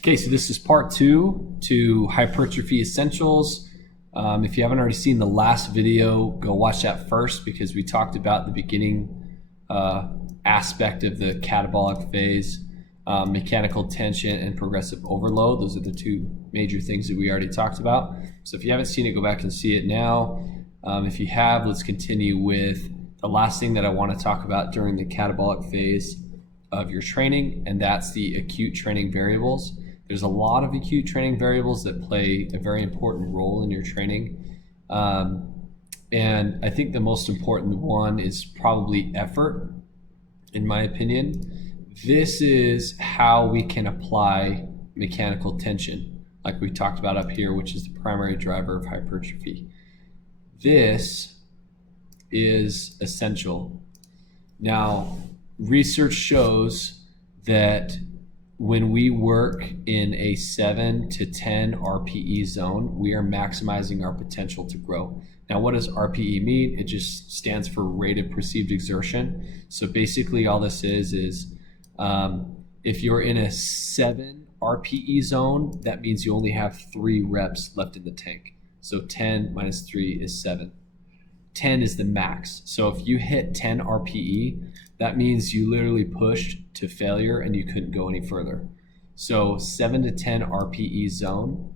Okay, so this is part 2 to Hypertrophy Essentials. If you haven't already seen the last video, go watch that first because we talked about the beginning aspect of the catabolic phase, mechanical tension and progressive overload. Those are the two major things that we already talked about. So if you haven't seen it, go back and see it now. If you have, let's continue with the last thing that I want to talk about during the catabolic phase of your training, and that's the acute training variables. There's a lot of acute training variables that play a very important role in your training. And I think the most important one is probably effort, in my opinion. This is how we can apply mechanical tension, like we talked about up here, which is the primary driver of hypertrophy. This is essential. Now, research shows that when we work in a 7 to 10 RPE zone, we are maximizing our potential to grow. Now, what does RPE mean? It just stands for rate of perceived exertion. So basically all this is if you're in a 7 RPE zone, that means you only have 3 reps left in the tank. So 10 minus 3 is 7. 10 is the max. So if you hit 10 RPE, that means you literally pushed to failure and you couldn't go any further. So 7 to 10 RPE zone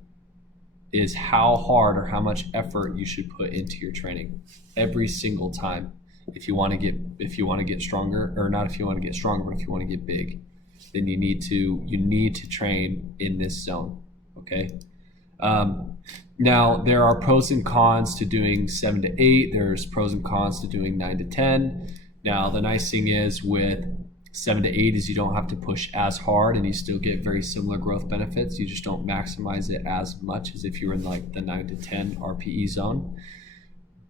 is how hard or how much effort you should put into your training every single time. If you want to get stronger, or not if you want to get stronger, but if you want to get big, then you need to train in this zone. Okay. Now there are pros and cons to doing 7 to 8. There's pros and cons to doing 9 to 10. Now the nice thing is with 7 to 8 is you don't have to push as hard and you still get very similar growth benefits. You just don't maximize it as much as if you were in like the 9 to 10 RPE zone.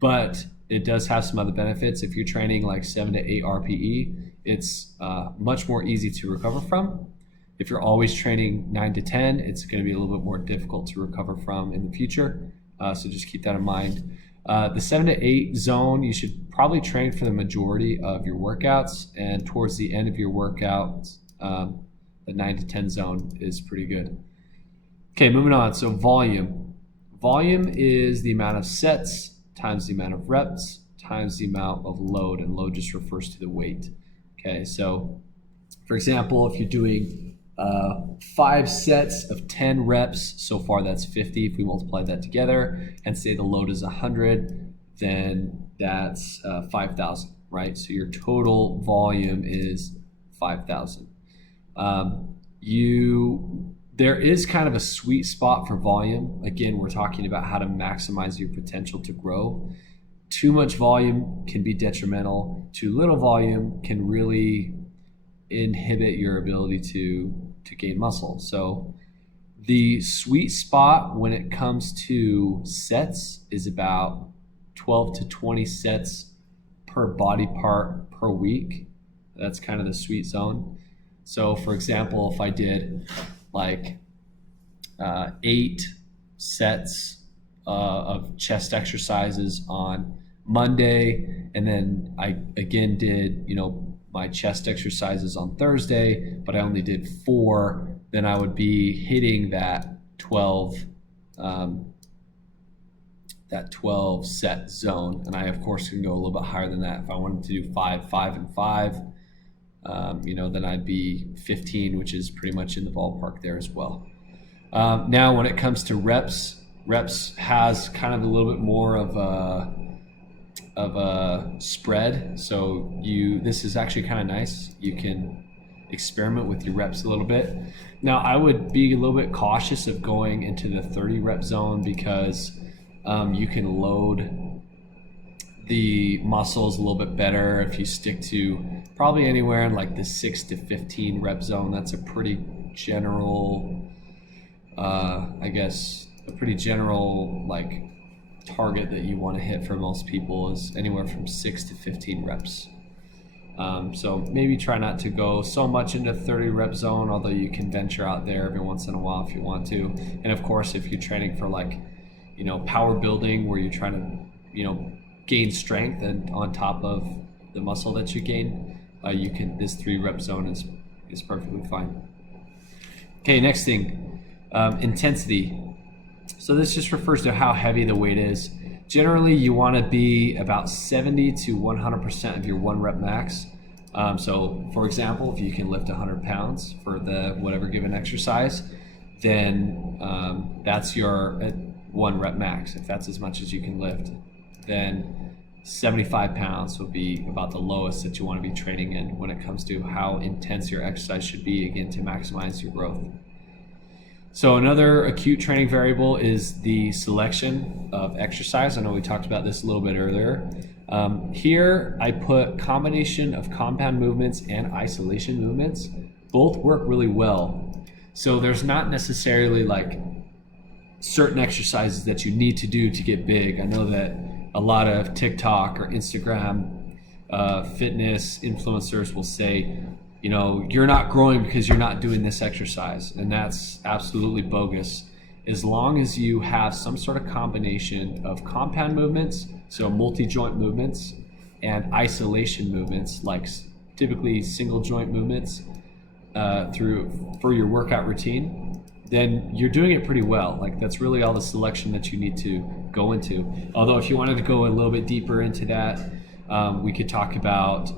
But it does have some other benefits. If you're training like 7 to 8 RPE, it's much more easy to recover from. If you're always training 9 to 10, it's going to be a little bit more difficult to recover from in the future. So just keep that in mind. The 7 to 8 zone, you should probably train for the majority of your workouts, and towards the end of your workouts, the 9 to 10 zone is pretty good. Okay, moving on. So volume. Volume is the amount of sets times the amount of reps times the amount of load, and load just refers to the weight. Okay, so for example, if you're doing 5 sets of 10 reps, so far that's 50. If we multiply that together and say the load is 100, then that's 5,000, right? So your total volume is 5,000. There is kind of a sweet spot for volume. Again, we're talking about how to maximize your potential to grow. Too much volume can be detrimental. Too little volume can really inhibit your ability to gain muscle. So the sweet spot when it comes to sets is about 12 to 20 sets per body part per week. That's kind of the sweet zone. So for example, if I did like 8 sets of chest exercises on Monday, and then I again did my chest exercises on Thursday, but I only did 4, then I would be hitting that 12 set zone. And I of course can go a little bit higher than that. If I wanted to do 5, 5, and 5, then I'd be 15, which is pretty much in the ballpark there as well. Now when it comes to reps has kind of a little bit more of a spread. So this is actually kind of nice. You can experiment with your reps a little bit. Now I would be a little bit cautious of going into the 30 rep zone because you can load the muscles a little bit better if you stick to probably anywhere in like the 6 to 15 rep zone. That's a pretty general like target that you want to hit for most people is anywhere from 6 to 15 reps. So maybe try not to go so much into 30 rep zone, although you can venture out there every once in a while if you want to. And of course, if you're training for like, power building where you're trying to, gain strength and on top of the muscle that you gain, this 3 rep zone is perfectly fine. Okay, next thing, intensity. So this just refers to how heavy the weight is. Generally, you want to be about 70 to 100% of your 1 rep max. So for example, if you can lift 100 pounds for the whatever given exercise, then that's your 1 rep max. If that's as much as you can lift, then 75 pounds would be about the lowest that you want to be training in when it comes to how intense your exercise should be, again, to maximize your growth. So another acute training variable is the selection of exercise. I know we talked about this a little bit earlier. Here I put combination of compound movements and isolation movements. Both work really well. So there's not necessarily like certain exercises that you need to do to get big. I know that a lot of TikTok or Instagram fitness influencers will say, you know, you're not growing because you're not doing this exercise, and that's absolutely bogus. As long as you have some sort of combination of compound movements, so multi-joint movements, and isolation movements, like typically single joint movements for your workout routine, then you're doing it pretty well. Like that's really all the selection that you need to go into. Although if you wanted to go a little bit deeper into that, we could talk about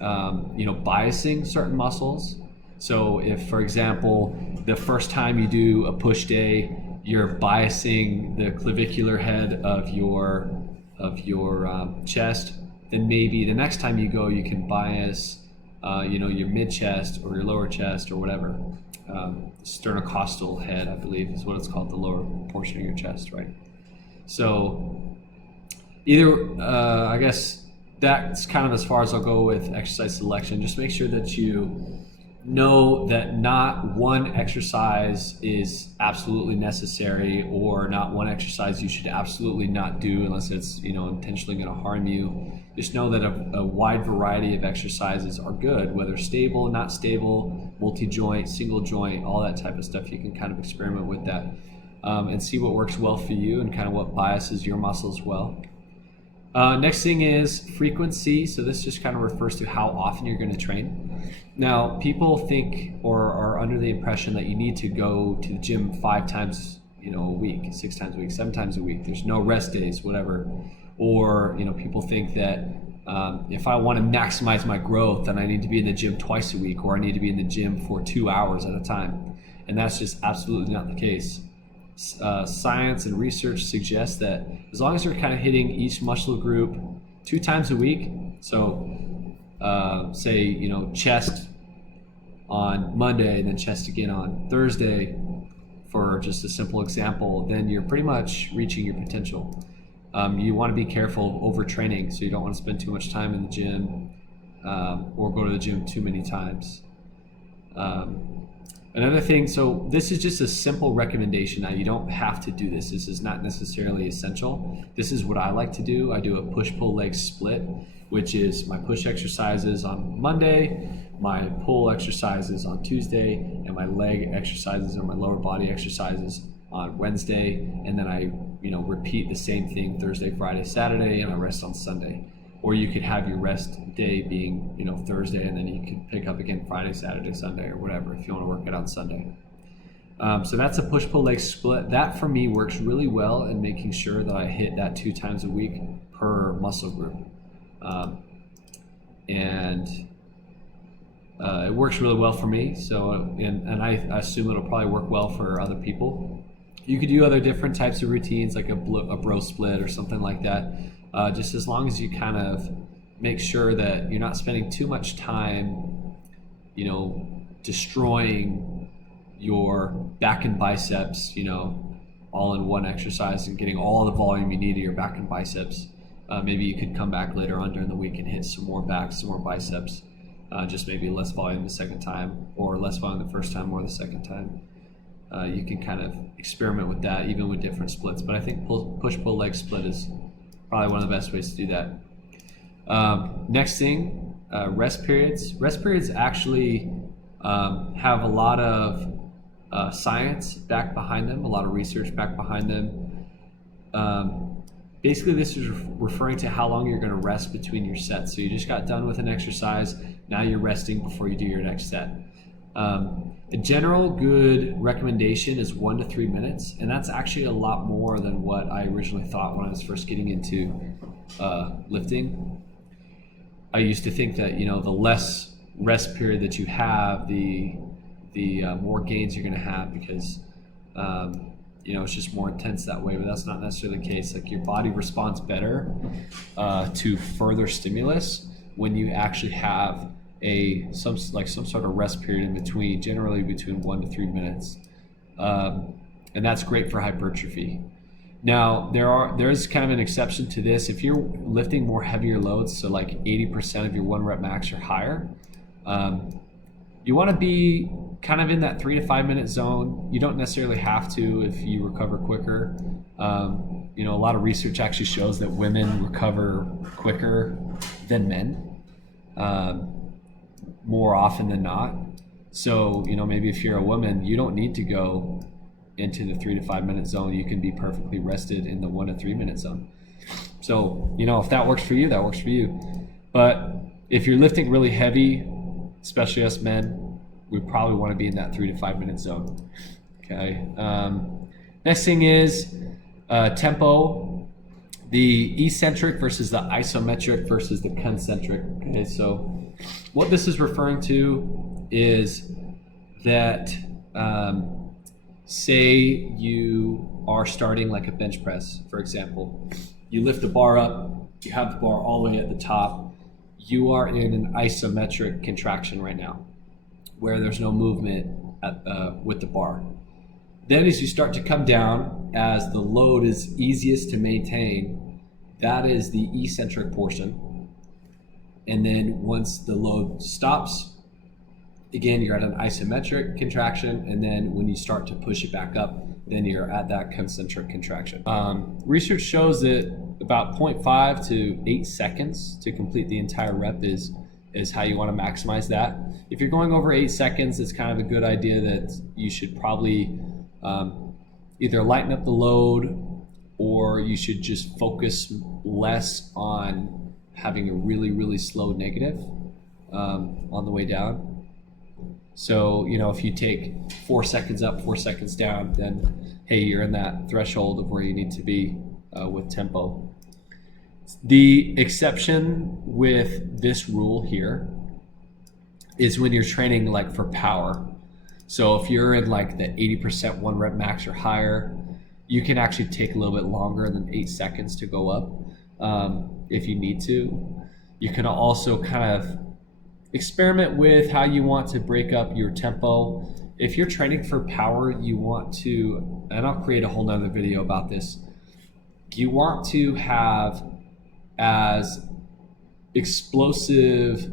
biasing certain muscles. So if, for example, the first time you do a push day, you're biasing the clavicular head of your chest, then maybe the next time you go, you can bias, your mid chest or your lower chest or whatever. Sternocostal head, I believe, is what it's called, the lower portion of your chest, right? So either, I guess, that's kind of as far as I'll go with exercise selection. Just make sure that you know that not one exercise is absolutely necessary, or not one exercise you should absolutely not do unless it's intentionally going to harm you. Just know that a wide variety of exercises are good, whether stable, not stable, multi-joint, single joint, all that type of stuff. You can kind of experiment with that and see what works well for you and kind of what biases your muscles well. Next thing is frequency. So this just kind of refers to how often you're going to train. Now, people think or are under the impression that you need to go to the gym 5 times a week, 6 times a week, 7 times a week. There's no rest days, whatever. Or people think that if I want to maximize my growth, then I need to be in the gym twice a week, or I need to be in the gym for 2 hours at a time. And that's just absolutely not the case. Science and research suggests that as long as you're kind of hitting each muscle group 2 times a week, so say chest on Monday and then chest again on Thursday, for just a simple example, then you're pretty much reaching your potential. You want to be careful of overtraining, so you don't want to spend too much time in the gym or go to the gym too many times. Another thing, so this is just a simple recommendation. Now, you don't have to do this. This is not necessarily essential. This is what I like to do. I do a push-pull leg split, which is my push exercises on Monday, my pull exercises on Tuesday, and my leg exercises or my lower body exercises on Wednesday. And then I, repeat the same thing Thursday, Friday, Saturday, and I rest on Sunday. Or you could have your rest day being, Thursday, and then you could pick up again Friday, Saturday, Sunday, or whatever if you want to work it on Sunday. So that's a push-pull leg split. That for me works really well in making sure that I hit that 2 times a week per muscle group. It works really well for me. So, and I assume it'll probably work well for other people. You could do other different types of routines, like a bro split or something like that. Just as long as you kind of make sure that you're not spending too much time, destroying your back and biceps, all in one exercise and getting all the volume you need of your back and biceps. Maybe you could come back later on during the week and hit some more back, some more biceps, just maybe less volume the second time, or less volume the first time or the second time. You can kind of experiment with that, even with different splits. But I think push-pull leg split is probably one of the best ways to do that. Next thing, rest periods. Rest periods actually have a lot of science back behind them, a lot of research back behind them. Basically, this is referring to how long you're going to rest between your sets. So you just got done with an exercise, now you're resting before you do your next set. A general good recommendation is 1 to 3 minutes, and that's actually a lot more than what I originally thought when I was first getting into lifting. I used to think that, you know, the less rest period that you have, the more gains you're going to have, because you know, it's just more intense that way. But that's not necessarily the case. Like, your body responds better to further stimulus when you actually have some sort of rest period in between, generally between 1 to 3 minutes, and that's great for hypertrophy. Now, there's kind of an exception to this. If you're lifting more heavier loads, so like 80% of your 1 rep max or higher, you want to be kind of in that 3 to 5 minute zone. You don't necessarily have to if you recover quicker. You know, a lot of research actually shows that women recover quicker than men, more often than not. So, you know, maybe if you're a woman, you don't need to go into the 3 to 5 minute zone. You can be perfectly rested in the 1 to 3 minute zone. So, you know, if that works for you, that works for you. But if you're lifting really heavy, especially us men, we probably want to be in that 3 to 5 minute zone. Okay. Next thing is tempo, the eccentric versus the isometric versus the concentric. Okay, so what this is referring to is that say you are starting like a bench press, for example. You lift the bar up, you have the bar all the way at the top. You are in an isometric contraction right now, where there's no movement with the bar. Then as you start to come down, as the load is easiest to maintain, that is the eccentric portion. And then once the load stops, again, you're at an isometric contraction. And then when you start to push it back up, then you're at that concentric contraction. Research shows that about 0.5 to 8 seconds to complete the entire rep is how you want to maximize that. If you're going over 8 seconds, it's kind of a good idea that you should probably either lighten up the load, or you should just focus less on having a really, really slow negative on the way down. So, you know, if you take 4 seconds up, 4 seconds down, then hey, you're in that threshold of where you need to be with tempo. The exception with this rule here is when you're training like for power. So if you're in like the 80% 1 rep max or higher, you can actually take a little bit longer than 8 seconds to go up if you need to. You can also kind of experiment with how you want to break up your tempo. If you're training for power, you want to, and I'll create a whole nother video about this, you want to have as explosive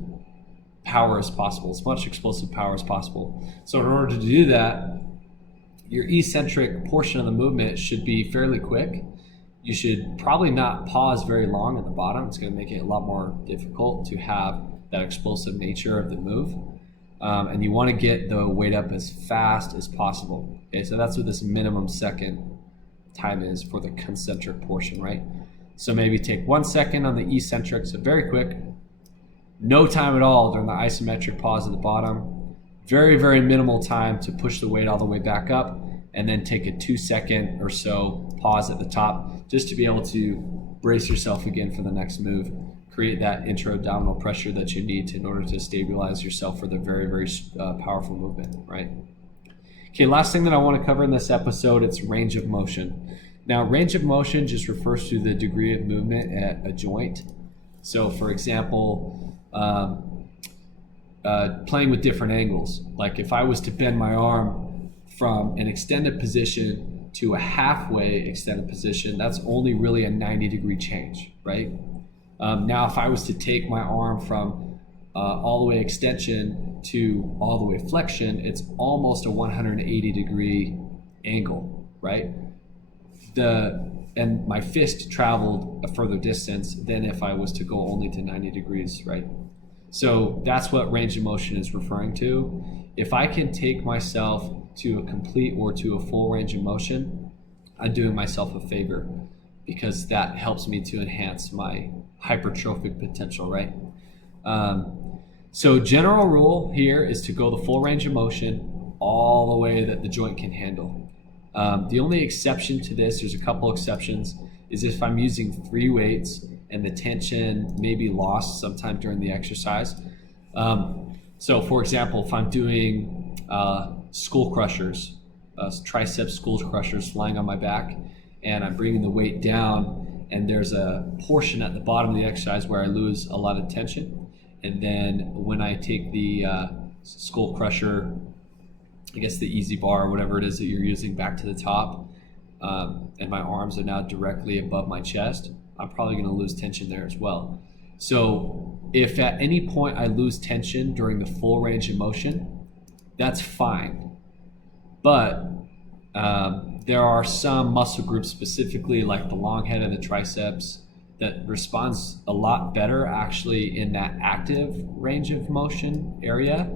power as possible, as much explosive power as possible. So in order to do that, your eccentric portion of the movement should be fairly quick. You should probably not pause very long at the bottom. It's going to make it a lot more difficult to have that explosive nature of the move. And you want to get the weight up as fast as possible. Okay, so that's what this minimum second time is for the concentric portion, right? So maybe take 1 second on the eccentric, so very quick. No time at all during the isometric pause at the bottom. Very, very minimal time to push the weight all the way back up, and then take a 2 second or so pause at the top, just to be able to brace yourself again for the next move. Create that intra-abdominal pressure that you need in order to stabilize yourself for the very, very powerful movement, right? Okay, last thing that I want to cover in this episode, it's range of motion. Now, range of motion just refers to the degree of movement at a joint. So for example, playing with different angles. Like if I was to bend my arm from an extended position to a halfway extended position, that's only really a 90-degree change, right? Now, if I was to take my arm from all the way extension to all the way flexion, it's almost a 180-degree angle, right? And my fist traveled a further distance than if I was to go only to 90 degrees, right? So that's what range of motion is referring to. If I can take myself to a complete or to a full range of motion, I'm doing myself a favor, because that helps me to enhance my hypertrophic potential, right? So general rule here is to go the full range of motion all the way that the joint can handle. The only exception to this, there's a couple exceptions, is if I'm using free weights and the tension may be lost sometime during the exercise. So for example, if I'm doing skull crushers, tricep skull crushers lying on my back, and I'm bringing the weight down, and there's a portion at the bottom of the exercise where I lose a lot of tension, and then when I take the skull crusher, I guess the easy bar or whatever it is that you're using, back to the top, and my arms are now directly above my chest, I'm probably going to lose tension there as well. So if at any point I lose tension during the full range of motion, that's fine. But there are some muscle groups, specifically like the long head of the triceps, that responds a lot better actually in that active range of motion area.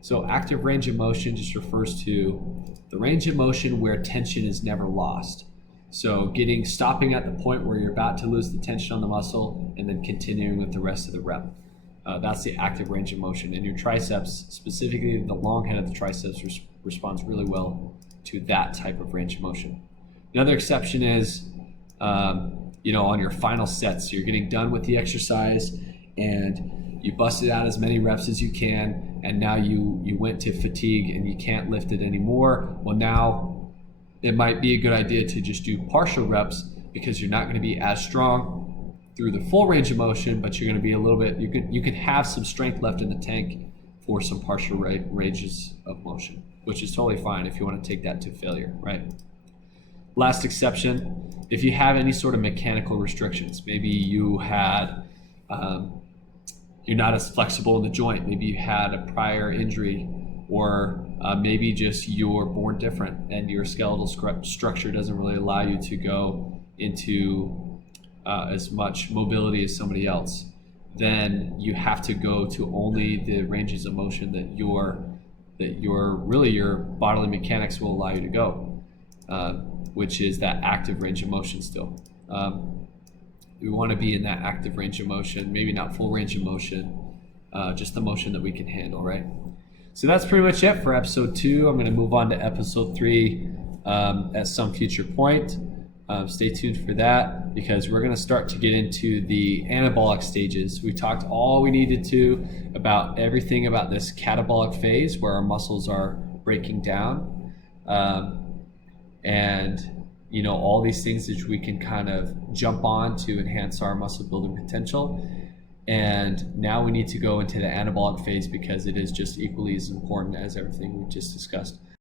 So active range of motion just refers to the range of motion where tension is never lost. So stopping at the point where you're about to lose the tension on the muscle and then continuing with the rest of the rep. That's the active range of motion. And your triceps, specifically the long head of the triceps, responds really well to that type of range of motion. Another exception is, on your final sets, so you're getting done with the exercise and you busted out as many reps as you can, and now you went to fatigue and you can't lift it anymore. Well, now it might be a good idea to just do partial reps, because you're not going to be as strong through the full range of motion, but you're going to be a little bit, you can have some strength left in the tank for some partial ranges of motion, which is totally fine if you want to take that to failure, right? Last exception, if you have any sort of mechanical restrictions, maybe you had, you're not as flexible in the joint, maybe you had a prior injury, or maybe just you're born different and your skeletal structure doesn't really allow you to go into as much mobility as somebody else, then you have to go to only the ranges of motion that your bodily mechanics will allow you to go, which is that active range of motion still. We want to be in that active range of motion, maybe not full range of motion, just the motion that we can handle, right? So that's pretty much it for episode 2. I'm going to move on to episode 3 at some future point. Stay tuned for that, because we're going to start to get into the anabolic stages. We talked all we needed to about everything about this catabolic phase where our muscles are breaking down, and all these things that we can kind of jump on to enhance our muscle building potential. And now we need to go into the anabolic phase, because it is just equally as important as everything we just discussed.